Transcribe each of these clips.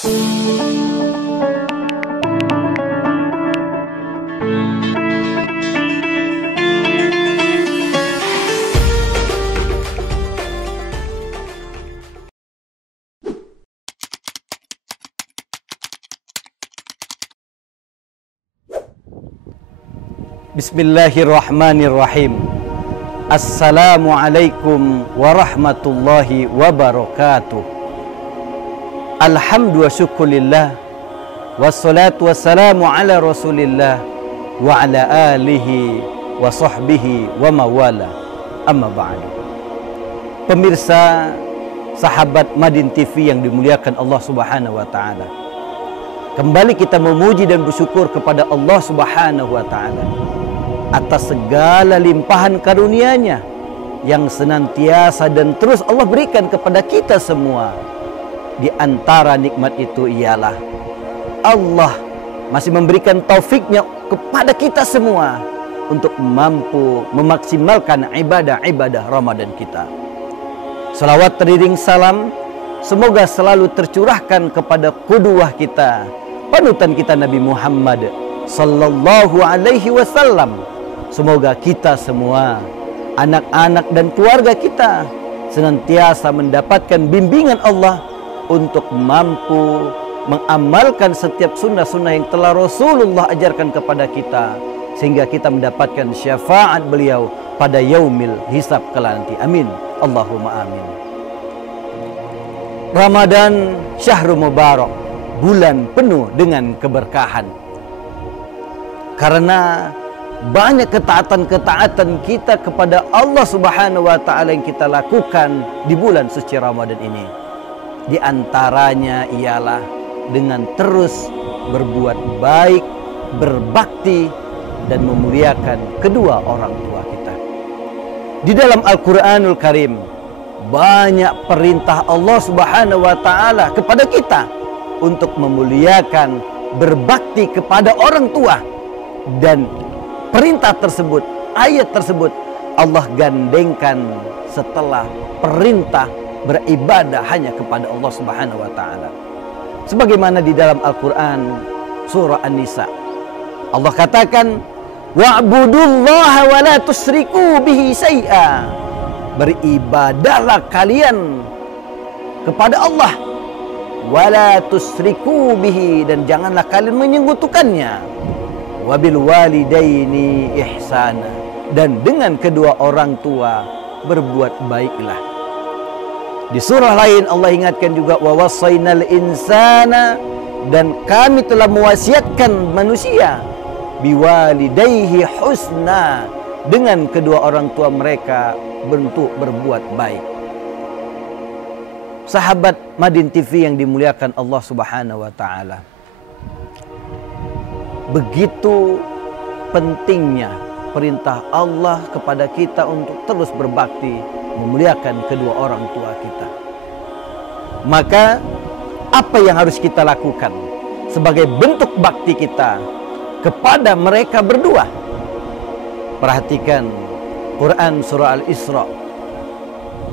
Bismillahirrahmanirrahim. Assalamualaikum warahmatullahi wabarakatuh. Alhamdulillah syukurillah, wassalatu wassalamu ala rasulillah wa ala alihi wa sahbihi wa mawala, amma ba'du. Pemirsa sahabat Madin TV yang dimuliakan Allah Subhanahu wa ta'ala, kembali kita memuji dan bersyukur kepada Allah Subhanahu wa ta'ala atas segala limpahan karunia-Nya yang senantiasa dan terus Allah berikan kepada kita semua. Di antara nikmat itu ialah Allah masih memberikan taufiknya kepada kita semua untuk mampu memaksimalkan ibadah-ibadah Ramadan kita. Salawat teriring salam semoga selalu tercurahkan kepada qudwah kita, panutan kita, Nabi Muhammad sallallahu alaihi wasallam. Semoga kita semua, anak-anak dan keluarga kita senantiasa mendapatkan bimbingan Allah untuk mampu mengamalkan setiap sunnah-sunnah yang telah Rasulullah ajarkan kepada kita, sehingga kita mendapatkan syafaat beliau pada yaumil hisab kelak nanti. Amin. Allahumma amin. Ramadan syahrul mubarak, bulan penuh dengan keberkahan. Karena banyak ketaatan-ketaatan kita kepada Allah Subhanahu wa ta'ala yang kita lakukan di bulan suci Ramadan ini. Di antaranya ialah dengan terus berbuat baik, berbakti, dan memuliakan kedua orang tua kita. Di dalam Al-Quranul Karim banyak perintah Allah Subhanahu wa ta'ala kepada kita untuk memuliakan, berbakti kepada orang tua. Dan perintah tersebut, ayat tersebut Allah gandengkan setelah perintah beribadah hanya kepada Allah Subhanahu wa ta'ala. Sebagaimana di dalam Al-Quran surah An-Nisa, Allah katakan, wa'budullaha wa la tusriku bihi syai'a. Beribadahlah kalian kepada Allah, wa la tusriku bihi, dan janganlah kalian menyekutukannya. Wabil walidaini ihsana, dan dengan kedua orang tua berbuat baiklah. Di surah lain Allah ingatkan juga, wa wassaynal insana, dan kami telah mewasiatkan manusia biwalidayhi husna, dengan kedua orang tua mereka bentuk berbuat baik. Sahabat Madin TV yang dimuliakan Allah Subhanahu wa ta'ala, begitu pentingnya perintah Allah kepada kita untuk terus berbakti, memuliakan kedua orang tua kita. Maka apa yang harus kita lakukan sebagai bentuk bakti kita kepada mereka berdua? Perhatikan Quran surah Al-Isra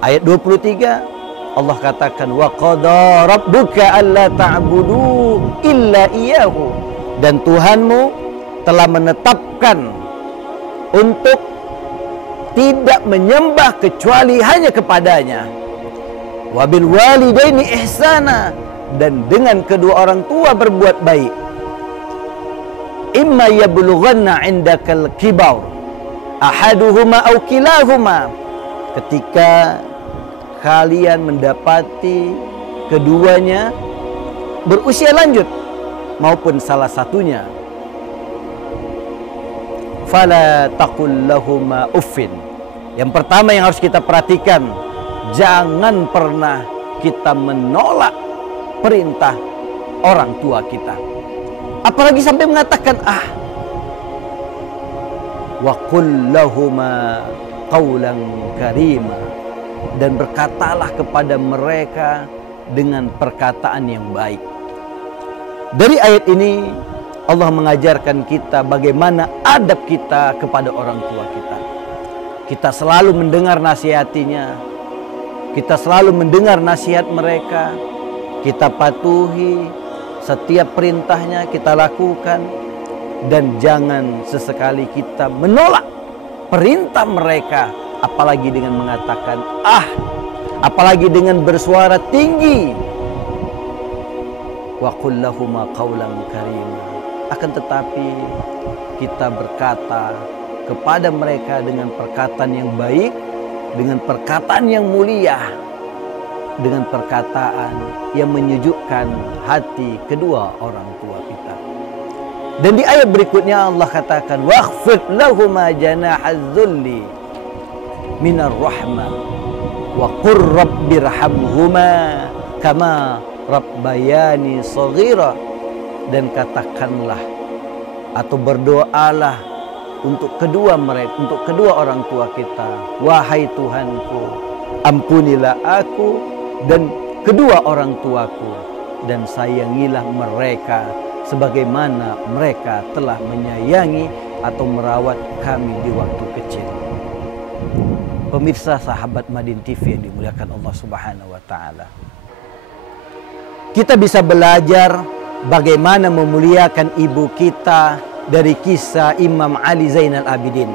ayat 23, Allah katakan, wa qada rabbuka alla ta'budu illa iyyahu, dan Tuhanmu telah menetapkan untuk tidak menyembah kecuali hanya kepadanya. Wabil walidaini ihsana, dan dengan kedua orang tua berbuat baik. Imma yablughanna indakal kibar ahaduhuma aw kilahuma, ketika kalian mendapati keduanya berusia lanjut maupun salah satunya, fala taqul lahuma uffin. Yang pertama yang harus kita perhatikan, jangan pernah kita menolak perintah orang tua kita, apalagi sampai mengatakan wa qul lahuma qawlan karima, dan berkatalah kepada mereka dengan perkataan yang baik. Dari ayat ini Allah mengajarkan kita bagaimana adab kita kepada orang tua kita. Kita selalu mendengar nasihatinya, kita selalu mendengar nasihat mereka, kita patuhi, setiap perintahnya kita lakukan, dan jangan sesekali kita menolak perintah mereka, apalagi dengan mengatakan apalagi dengan bersuara tinggi. Wa qul lahuma qawlan karima. Akan tetapi kita berkata kepada mereka dengan perkataan yang baik, dengan perkataan yang mulia, dengan perkataan yang menyejukkan hati kedua orang tua kita. Dan di ayat berikutnya Allah katakan, wakhfid lahuma janahaz zulli minar rahmah wa qur rabbirhamhuma kama rabbayani shaghira. Dan katakanlah atau berdoalah untuk kedua orang tua kita, wahai Tuhanku, ampunilah aku dan kedua orang tuaku, dan sayangilah mereka sebagaimana mereka telah menyayangi atau merawat kami di waktu kecil. Pemirsa sahabat Madin TV yang dimuliakan Allah Subhanahu wa taala. Kita bisa belajar bagaimana memuliakan ibu kita dari kisah Imam Ali Zainal Abidin.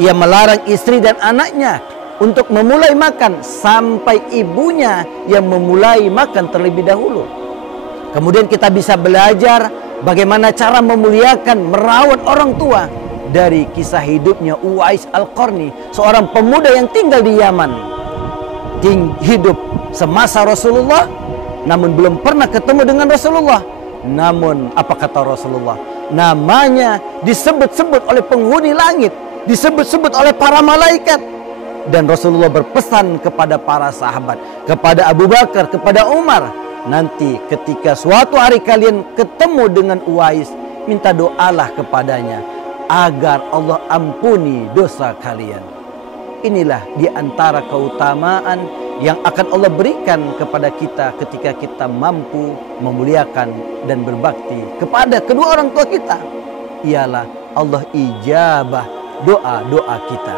Ia melarang istri dan anaknya untuk memulai makan sampai ibunya yang memulai makan terlebih dahulu. Kemudian kita bisa belajar bagaimana cara memuliakan, merawat orang tua dari kisah hidupnya Uwais Al-Qarni, seorang pemuda yang tinggal di Yaman. Hidup semasa Rasulullah, namun belum pernah ketemu dengan Rasulullah. Namun apa kata Rasulullah? Namanya disebut-sebut oleh penghuni langit, disebut-sebut oleh para malaikat. Dan Rasulullah berpesan kepada para sahabat, kepada Abu Bakar, kepada Umar, nanti ketika suatu hari kalian ketemu dengan Uwais, minta doalah kepadanya agar Allah ampuni dosa kalian. Inilah di antara keutamaan yang akan Allah berikan kepada kita ketika kita mampu memuliakan dan berbakti kepada kedua orang tua kita. Ialah Allah ijabah doa-doa kita.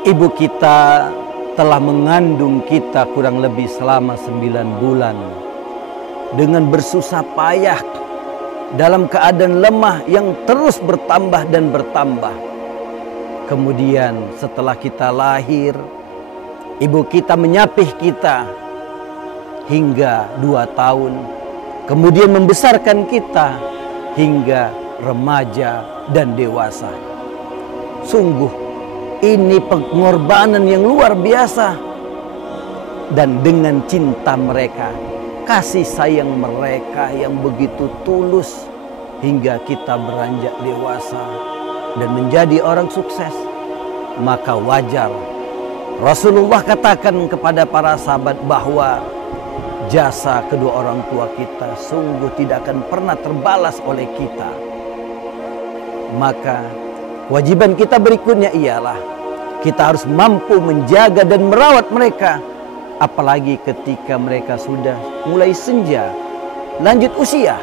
Ibu kita telah mengandung kita kurang lebih selama 9 bulan dengan bersusah payah dalam keadaan lemah yang terus bertambah dan bertambah. Kemudian setelah kita lahir, ibu kita menyapih kita hingga 2 tahun. Kemudian membesarkan kita hingga remaja dan dewasa. Sungguh ini pengorbanan yang luar biasa. Dan dengan cinta mereka, kasih sayang mereka yang begitu tulus, hingga kita beranjak dewasa dan menjadi orang sukses, maka wajar Rasulullah katakan kepada para sahabat bahwa jasa kedua orang tua kita sungguh tidak akan pernah terbalas oleh kita. Maka kewajiban kita berikutnya ialah kita harus mampu menjaga dan merawat mereka, apalagi ketika mereka sudah mulai senja, lanjut usia.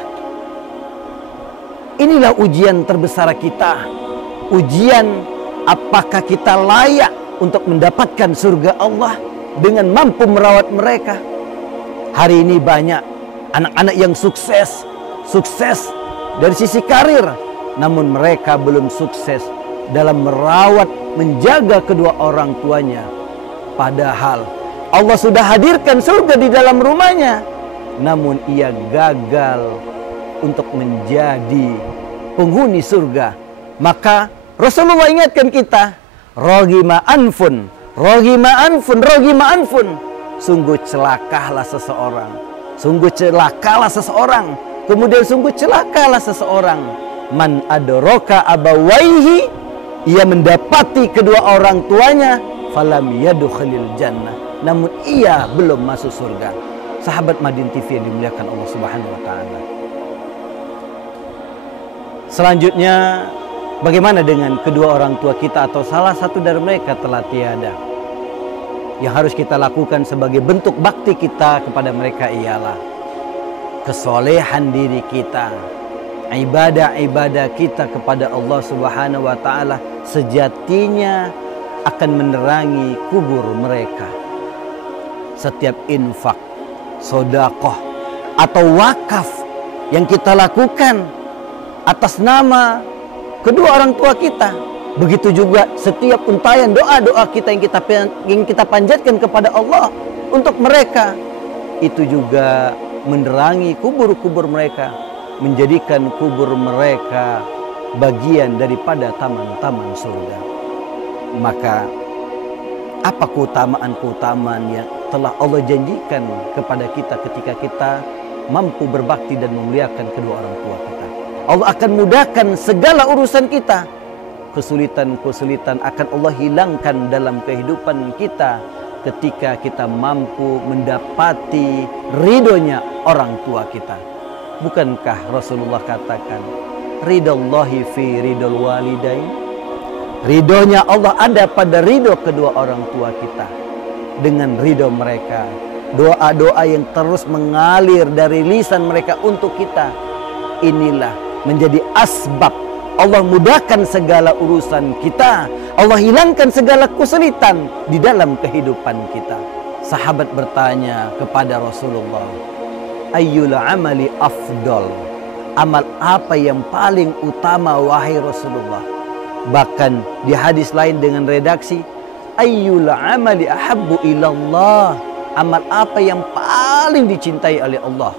Inilah ujian terbesar kita. Ujian apakah kita layak untuk mendapatkan surga Allah dengan mampu merawat mereka. Hari ini banyak anak-anak yang sukses dari sisi karir, namun mereka belum sukses dalam merawat, menjaga kedua orang tuanya. Padahal Allah sudah hadirkan surga di dalam rumahnya, namun ia gagal untuk menjadi penghuni surga. Maka Rasulullah ingatkan kita, roghima anfun. Sungguh celakalah seseorang. Kemudian sungguh celakalah seseorang. Man adroka abawaihi, ia mendapati kedua orang tuanya, falam yadkhulil jannah, namun ia belum masuk surga. Sahabat Madin TV yang dimuliakan Allah Subhanahu wa taala. Selanjutnya, bagaimana dengan kedua orang tua kita atau salah satu dari mereka telah tiada? Yang harus kita lakukan sebagai bentuk bakti kita kepada mereka ialah kesolehan diri kita, ibadah-ibadah kita kepada Allah Subhanahu wa taala sejatinya akan menerangi kubur mereka. Setiap infak, sedekah atau wakaf yang kita lakukan atas nama kedua orang tua kita. Begitu juga setiap untayan doa-doa kita yang kita panjatkan kepada Allah untuk mereka, itu juga menerangi kubur-kubur mereka, menjadikan kubur mereka bagian daripada taman-taman surga. Maka apa keutamaan-keutamaan yang telah Allah janjikan kepada kita ketika kita mampu berbakti dan memuliakan kedua orang tua kita? Allah akan mudahkan segala urusan kita. Kesulitan-kesulitan akan Allah hilangkan dalam kehidupan kita ketika kita mampu mendapati ridhonya orang tua kita. Bukankah Rasulullah katakan, ridallahi fi ridul walidain? Ridhonya Allah ada pada ridho kedua orang tua kita. Dengan ridho mereka, doa-doa yang terus mengalir dari lisan mereka untuk kita, inilah menjadi asbab Allah mudahkan segala urusan kita. Allah hilangkan segala kesulitan di dalam kehidupan kita. Sahabat bertanya kepada Rasulullah, ayyul amali afdal? Amal apa yang paling utama wahai Rasulullah? Bahkan di hadis lain dengan redaksi, ayyul amali ahabbu ilallah? Amal apa yang paling dicintai oleh Allah?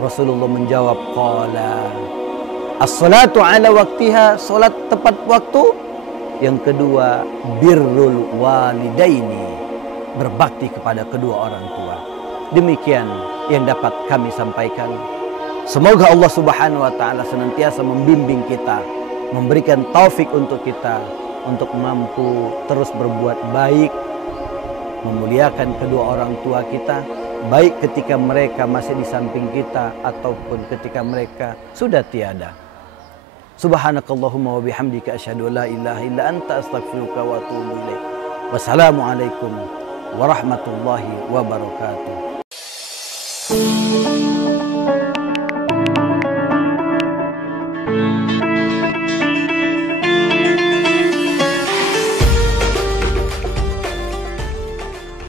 Rasulullah menjawab, qala as-salatu ala waktiha, salat tepat waktu. Yang kedua, birrul walidaini, berbakti kepada kedua orang tua. Demikian yang dapat kami sampaikan. Semoga Allah Subhanahu wa taala senantiasa membimbing kita, memberikan taufik untuk kita untuk mampu terus berbuat baik, memuliakan kedua orang tua kita, baik ketika mereka masih di samping kita ataupun ketika mereka sudah tiada. Subhanakallahumma wa bihamdika asyhadu an la ilaha illa anta astaghfiruka wa atubu ilaik. Wassalamualaikum warahmatullahi wabarakatuh.